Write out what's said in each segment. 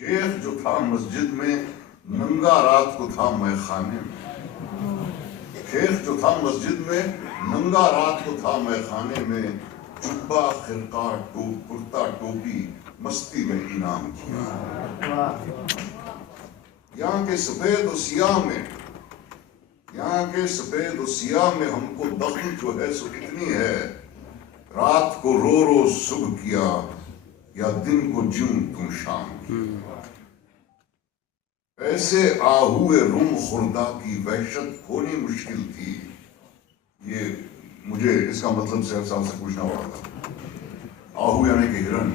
شیخ جو تھا مسجد میں ننگا رات کو تھا میں خانے میں، شیخ جو تھا مسجد میں ننگا رات کو تھا میں خانے میں، جبہ خرقہ کرتا ٹوپی مستی میں انعام کیا۔ یہاں کے سفید و سیاہ میں، یہاں کے سفید و سیاہ میں ہم کو دخل جو ہے سو اتنی ہے، رات کو رو رو صبح کیا یا دن کو جوں تم شام کیا۔ ایسے آہوئے روم خوردہ کی وحشت ہونی مشکل تھی۔ یہ مجھے اس کا مطلب صاحب صاحب سے پوچھنا پڑا تھا۔ آہو یعنی کہ ہرن،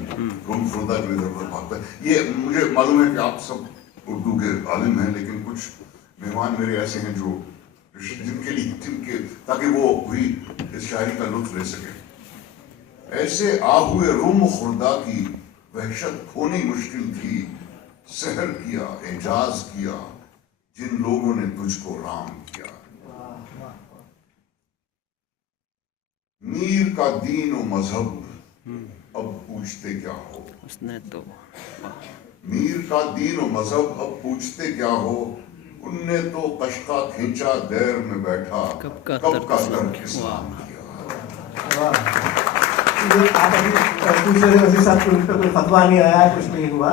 روم خوردہ جو ادھر ادھر بھاگتا ہے۔ یہ مجھے معلوم ہے کہ آپ سب اردو کے عالم ہیں، لیکن کچھ مہمان میرے ایسے ہیں جو جن کے تاکہ وہ بھی اس شاعری کا لطف لے سکے۔ ایسے آہوئے روم خوردہ کی وحشت کھونی مشکل تھی، سحر کیا اعجاز کیا جن لوگوں نے تجھ کو رام کیا۔ میر کا دین و مذہب اب پوچھتے کیا ہو، اس نے تو میر کا دین و مذہب اب پوچھتے کیا ہو، ان نے تو قشقہ کھینچا دیر میں بیٹھا، کب کا ترک اسلام کیا۔ آپ ابھی پوچھ رہے وزیر صاحب کو ان پہ کوئی فتویٰ نہیں آیا ہے، کچھ نہیں ہوا۔